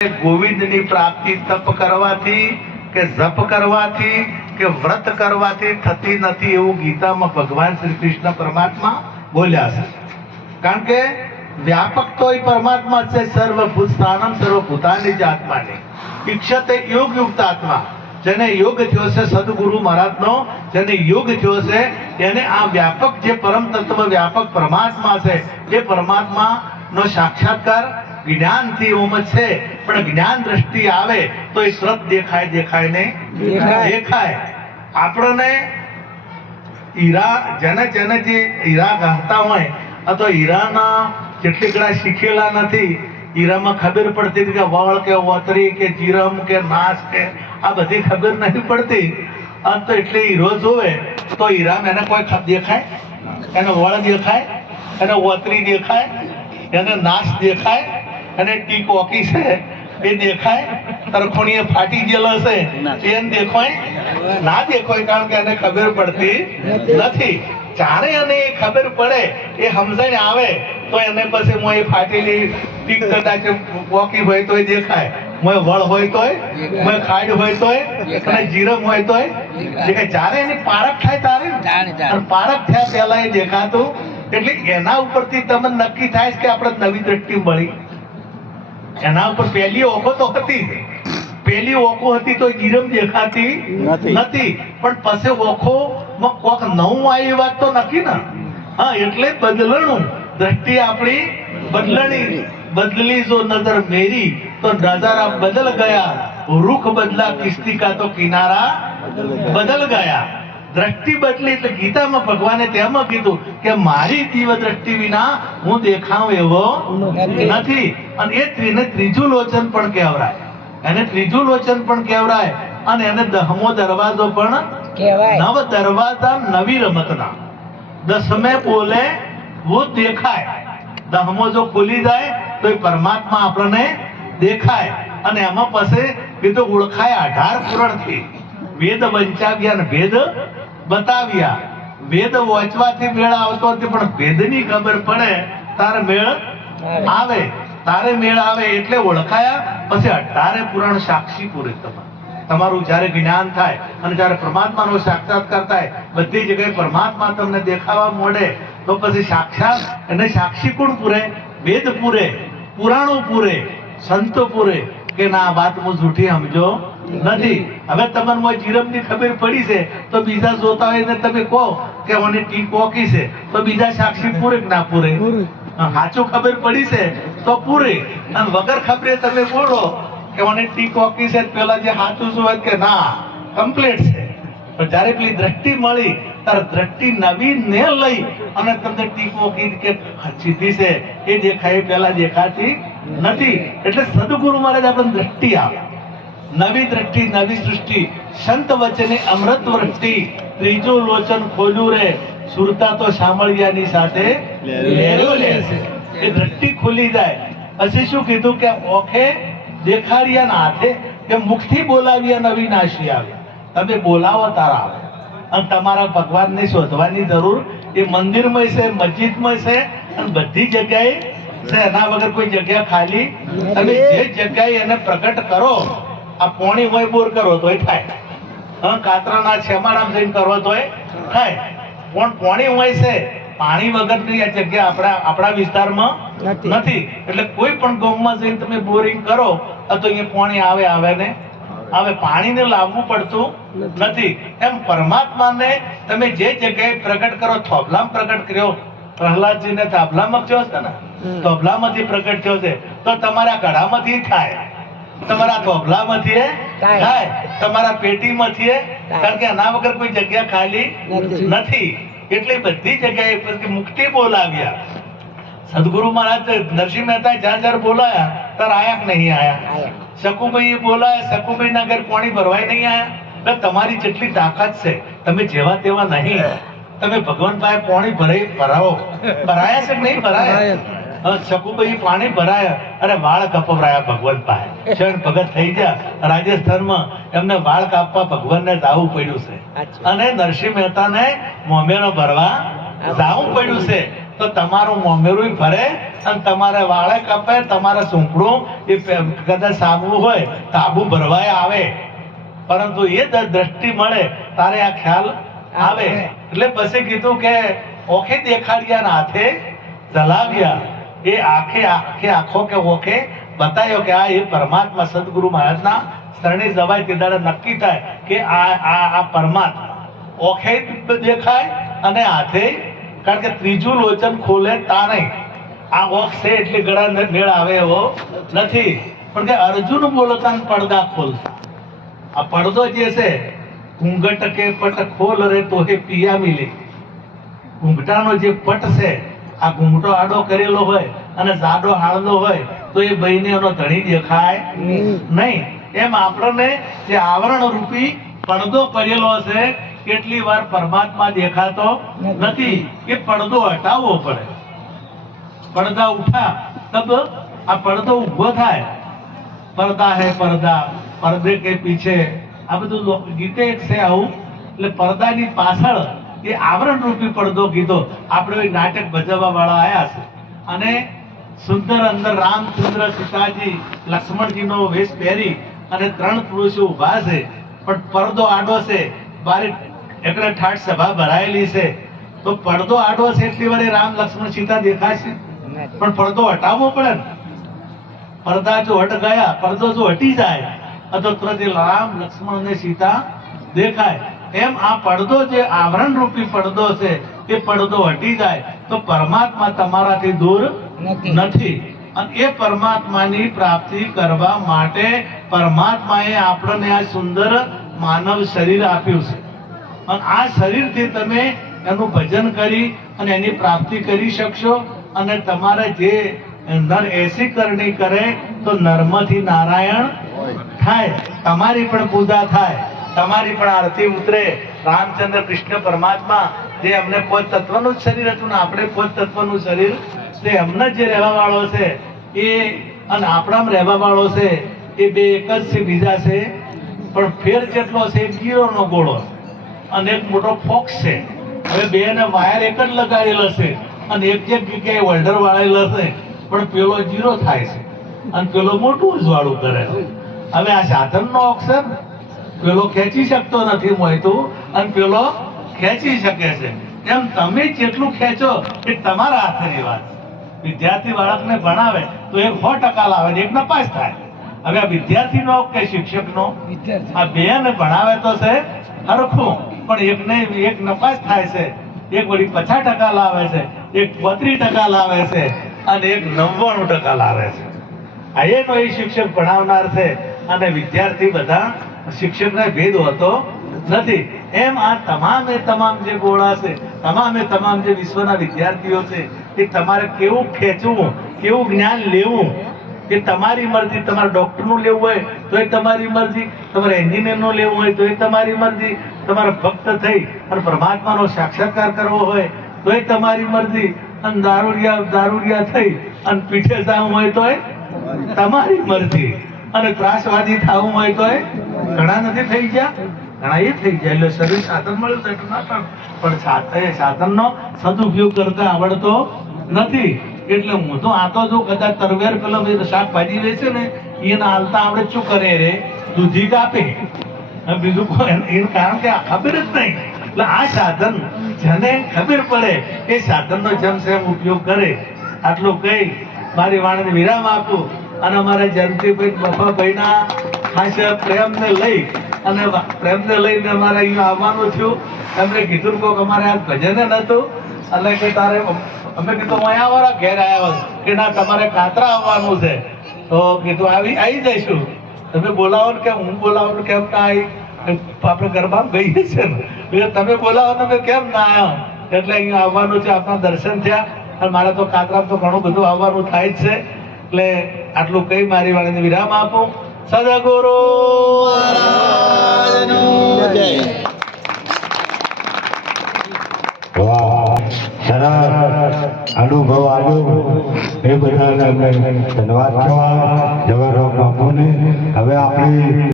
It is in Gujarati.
ગોવિંદની પ્રાપ્તિ તપ કરવાથી કે જપ કરવાથી કે વ્રત કરવાથી થતી નથી એવું ગીતામાં ભગવાન શ્રી કૃષ્ણ પરમાત્મા બોલ્યા છે. કારણ કે વ્યાપક તો એ પરમાત્મા છે, સર્વભૂત સ્થાનમ સર્વભૂતાની જ આત્માની ઈક્ષતે યોગ યુક્ત આત્મા. જેને યોગ થયો છે સદગુરુ મહારાજનો, જેને યોગ થયો છે એને આ વ્યાપક જે પરમ તત્વ વ્યાપક પરમાત્મા છે એ પરમાત્મા નો સાક્ષાત્કાર જ્ઞાનથી ઓમ છે. પણ જ્ઞાન દ્રષ્ટિ આવે તો એ તરત દેખાય ને દેખાય. આપણને હીરા જેને જે હીરા ગણતા હોય અથવા હીરાના જેટલી ઘણા શીખેલા નથી, હીરામાં ખબર પડતી કે વળ કે વતરી કે જીરમ કે નાશ કે આ બધી ખબર નથી પડતી. તો એટલે હીરો જોવે તો હીરામાં એને કોઈ દેખાય, એને વળ દેખાય, એને વતરી દેખાય, એને નાશ દેખાય, અને ટી કોકી છે એ દેખાય, તરખોણીએ ફાટી ગયેલો છે એને દેખાય ના દેખાય, કારણ કે એને ખબર પડતી નથી. જાણે એને ખબર પડે એ સમજણ આવે તો એને પછી મોય ફાટેલી ટીક કદાચ કોકી હોય તોય દેખાય, મોય વળ હોય તોય, મોય ખાડ હોય તોય, અને જીરમ હોય તોય દેખાય. જ્યારે એની પારખ થાય તારે, અને પારખ થયા પહેલા એ દેખાતું. એટલે એના ઉપરથી તમને નક્કી થાય કે આપણે નવી દ્રષ્ટિ મળી. એના ઉપર પહેલી ઓખો તો હતી, પહેલી ઓખો હતી તો જીરમ દેખાતી નથી, પણ પછી ઓખો માં કોક નવું આવી વાત તો નક્કી ને. હા, એટલે બદલણું દ્રષ્ટિ આપણી બદલી જો નજર મેરી તો નજારા બદલ ગયા, રૂખ બદલા કિસ્તી કા તો કિનારા બદલ ગયા. દ્રષ્ટિ બદલી એટલે ગીતામાં ભગવાને તેમાં કીધું કે મારી દિવ્ય દ્રષ્ટિ વિના હું દેખાઉં એવો નથી. અને એ ત્રીજું લોચન પણ કહેવાય, એને ત્રીજું લોચન પણ કહેવાય, અને એને 10મો દરવાજો પણ કહેવાય. નવ દરવાજા નવી રમતના. 10મે બોલે वो દેખાય, 10મો જો ખુલી જાય તો એ પરમાત્મા આપણને દેખાય. અને એમાં પછી કીધું ઓળખાય 18 પૂરણથી. વેદ વંચાવ્યા ને ભેદ બતાવ્યા. વેદ વાંચવાથી મેળ આવતો નથી, પણ ભેદની ખબર પડે તારે મેળ આવે, તારે મેળ આવે એટલે ઓળખાયા. પછી 18 પુરાણ સાક્ષી પૂરે. તમારું જયારે જ્ઞાન થાય અને જયારે પરમાત્માનો સાક્ષાત્કાર થાય, બધી જગ્યાએ પરમાત્મા તમને દેખાવા મળે તો પછી સાક્ષાત એને સાક્ષી કોણ પૂરે? વેદ પૂરે, પુરાણો પૂરે, સંતો પૂરે કે ના વાત હું જૂઠી સમજો નથી. હવે તમને જીરમની ખબર પડી છે તો બીજા જોતા હોય ને તમે કહો કે મને ટી કોકી છે તો બીજા સાક્ષી પૂરે કે ના પૂરે? સાચું ખબર પડી છે તો પૂરે, અને વગર ખબરે તમે બોલો કે મને ટી કોકી છે, પેલા જે સાચું શું કે ના કમ્પ્લીટ છે. પણ જયારે પેલી દ્રષ્ટિ મળી ત્યારે દ્રષ્ટિ નવી ને લઈ અને તમને ટી કોકી કે સીધી છે એ દેખાય, પેલા દેખાતી નથી. એટલે સદગુરુ મહારાજ આપણને દ્રષ્ટિ આવે, નવી દ્રષ્ટિ, નવી સૃષ્ટિ. સંત વચને અમૃત વૃષ્ટિ, ત્રીજું લોચન ખોલ્યું રે, સુરતા તો સાંભળ્યાની સાથે લેરો લેશે. એ દ્રષ્ટિ ખુલી જાય. પછી શું કીધું કે ઓખે દેખાડ્યા ના હાથે કે મુખથી બોલાવ્યા નવી નાશી આવે. તમે બોલાવો તારા આવે. અને તમારા ભગવાનને શોધવાની જરૂર એ મંદિરમાં છે, મસ્જિદમાં છે, અને બધી જગ્યાએ છે. એના વગર કોઈ જગ્યા ખાલી. તમે જે જગ્યાએ એને પ્રગટ કરો, આ પોણી હોય બોર કરો તોય થાય, હા કાતરાના છેમાડામાં જઈને કરો તોય થાય. પણ પોણી હોય છે, પાણી વગરની આ જગ્યા આપણા વિસ્તારમાં નથી. એટલે કોઈ પણ ગામમાં જઈને તમે બોરિંગ કરો તો અહીંયા પાણી આવે ને આવે, પાણીને લાવવું પડતું નથી. એમ પરમાત્માને તમે જે જગ્યાએ પ્રગટ કરો, થોભલામાં પ્રગટ કર્યો, પ્રહલાદજીને થાંભલામાં થયો છે ને, થોભલામાંથી પ્રગટ થયો છે તો તમારા ગળામાંથી થાય, તમારા થોભલામાંથી થાય, તમારા પેટીમાંથી, કારણ કે એના વગર કોઈ જગ્યા ખાલી નથી. એટલે બધી જગ્યાએ મુક્તિ બોલાવ્યા. સદગુરુ મહારાજ નરસિંહ મહેતા જ્યાં બોલાયા ત્યારે આયા કે નહીં આયા? શકુભાઈ બોલાયા, શકુભાઈ ના ઘર પાણી ભરવાય નહીં આયા. તમારી જેટલી તાકાત છે તમે જેવા તેવા નહીં. તમે ભગવાન પાસે પાણી ભરાવો, ભરાયા છે કે નહીં ભરાયા? શકુભાઈ પાણી ભરાયા અને વાળ કપવરાયા ભગવાન પાસે. શરણ ભગત થઈ ગયા રાજસ્થાનમાં, એમને વાળ કાપવા ભગવાનને જાવું પડ્યું છે. અને નરસિંહ મહેતાને મોમેરો ભરવા જાવું પડ્યું છે. તો તમારું મોમેરું ભરે અને તમારે વાળે કપે, તમારે સૂંપડું એ કદાચ સાબુ હોય તાબુ ભરવાય આવે, પરંતુ એ દ્રષ્ટિ મળે તારે આ ખ્યાલ આવે. એટલે પછી કીધું કે ઓખે દેખાડ્યા ને હાથે ચલાવ્યા, એ આખો કે ઓખે બતાવ્યો કે આ એ પરમાત્મા સદગુરુ મહારાજના શરણે જવાય તે દાડે નક્કી થાય કે આ પરમાત્મા ઓખે દેખાય અને હાથે, કારણ કે ત્રીજું લોચન ખોલે તારે આ ઓખ છે એટલે ગળા મેળ આવે એવો નથી, પણ કે અર્જુન બોલતા પડદા ખોલ. આ પડદો જે છે ઘૂંઘટ કે પટ ખોલ રે તો હે પિયા મિલે, ઘૂંઘટાનો જે પટ છે આ ઘૂંઘટો આડો કરેલો હોય અને જાડો હાળલો હોય તો એ બહીને એનો ધણી દેખાય નહીં. એમ આપણને જે આવરણ રૂપી પડદો કરેલો છે કેટલી વાર પરમાત્મા દેખાતો નથી, એ પડદો હટાવવો પડે. પડદા ઉઠા તબ આ પડદો ઉભો થાય. પડદા હે પડદા પડદે કે પીછે, આ બધું ગીતે એક છે આવું. એટલે પડદાની પાછળ એ આવરણ રૂપી પડદો કીધો. આપણે નાટક ભજવવા વાળા આયા છે અને સુંદર અંદર રામચંદ્ર સીતાજી લક્ષ્મણજીનો વેશ પહેરી અને 3 પુરુષો ઉભા છે, પણ પડદો આડો છે. બારે એકડે ઠાઠ સભા ભરાયેલી છે તો પડદો આડો છે એટલી વાર રામ લક્ષ્મણ સીતા દેખાશે, પણ પડદો હટાવવો પડે ને. પડદા જો હટ ગયા, પડદો જો હટી જાય તો તુરંત રામ લક્ષ્મણ ને સીતા દેખાય. એમ આ પડદો જે આવરણ રૂપી પડદો છે એ પડદો હટી જાય તો પરમાત્મા તમારાથી દૂર નથી. અને એ પરમાત્માની પ્રાપ્તિ કરવા માટે પરમાત્માએ આપણને આ સુંદર માનવ શરીર આપ્યું છે, અને આ શરીરથી તમે એનું ભજન કરી અને એની પ્રાપ્તિ કરી શકશો. અને તમારે જે નર 80 કરણી કરે તો નર્મથી નારાયણ થાય, તમારી પણ પૂજા થાય, તમારી પણ આરતી ઉતરે. રામચંદ્ર કૃષ્ણ પરમાત્મા જે અમને પોત તત્વનું જ શરીર હતું ને આપણે પોત તત્વનું શરીર, તે અમને જે રહેવા વાળો છે એ અને આપણામાં રહેવા વાળો છે એ બે એક જ છે, બીજા છે પણ ફેર જેટલો છે. ગીરોનો ગોળો અને એક મોટો ફોક્સ છે. હવે બે ને વાયર એક જ લગાડેલો છે અને એક જગ્યાએ હોલ્ડર વાળેલો છે, પણ પેલો જીરો થાય છે અને પેલો મોટું ઉજવાળું કરે છે. હવે આ સાધનનો અક્ષર પેલો ખેંચી શકતો નથી મોયતું અને પેલો ખેંચી શકે છે. એમ તમે જેટલું ખેંચો એ તમારા હાથની વાત. વિદ્યાર્થી બાળકને ભણાવે તો એ 100% લાવે ને એક નપાસ થાય. હવે આ વિદ્યાર્થીનો કે શિક્ષકનો આ બે ને ભણાવે તો છે હરખું, પણ એકને એક નપાસ થાય છે, એક વળી 50% લાવે છે, એક 32% લાવે છે અને એક 99% લાવે છે. આ એનો એ શિક્ષક ભણાવનાર છે અને વિદ્યાર્થી બધા શિક્ષકને ભેદ હોતો નથી. એમ આ તમામે તમામ જે ગોળા છે, તમામે તમામ જે વિશ્વના વિદ્યાર્થીઓ છે, એ તમારે કેવું ખેંચવું, કેવું જ્ઞાન લેવું એ તમારી મરજી. તમારે ડોક્ટરનું લેવું હોય તો એ તમારી મરજી, તમારે એન્જિનિયરનું લેવું હોય તો એ તમારી મરજી, તમારે ભક્ત થઈ અને પરમાત્માનો સાક્ષાત્કાર કરવો હોય તો એ તમારી મરજી, અને દારૂડિયા થઈ અને પીઠે જવું હોય તો એ તમારી મરજી, અને ત્રાસવાદી થવું હોય તો એ ઘણા નથી થઈ ગયા, ઘણા એ થઈ ગયા. એટલે શરીર સાધન મળ્યું છે એટલું ના, પણ સાધનનો સદુપયોગ કરતા આવડતો નથી. એટલે હું તો આ તો જો કદાચ તરવેર પેલો શાકભાજી વેચે ને એને હાલતા આવડે શું કરે રે, દૂધી કાપે, બીજું એનું કારણ કે ખબર જ નહીં. એટલે આ સાધન જેને ખબર પડે એ સાધનનો જેમ સેમ ઉપયોગ કરે. આટલું કહી મારી વાણીને વિરામ આપું અને અમારા જયંતિભાઈ બફાભાઈના ખાસ પ્રેમને લઈને અમારે અહીંયા આવવાનું થયું. એમને કીધું કે અમારે આ ભજને નતું એટલે કે તારે અમે કીધું અહીંયા વાળા ઘેર આવ્યા કે ના તમારે કાતરા આવવાનું છે, તો કીધું આવી જઈશું. તમે બોલાવો ને કેમ, હું બોલાવો ને કેમ ના આવી, આપણે ગરબામાં ગઈએ છે ને, તમે બોલાવો તમે કેમ ના આવ્યા, એટલે અહીંયા આવવાનું છે. આપણા દર્શન થયા અને મારે તો કાતરા તો ઘણું બધું આવવાનું થાય જ છે. એટલે આટલું કઈ મારી વાણીને વિરામ આપું. સદગુરુ મહારાજનો જય. સરસ અનુભવ આવ્યો એ બધા ધન્યવાદ કહેવા જવાહર બાપુને. હવે આપણે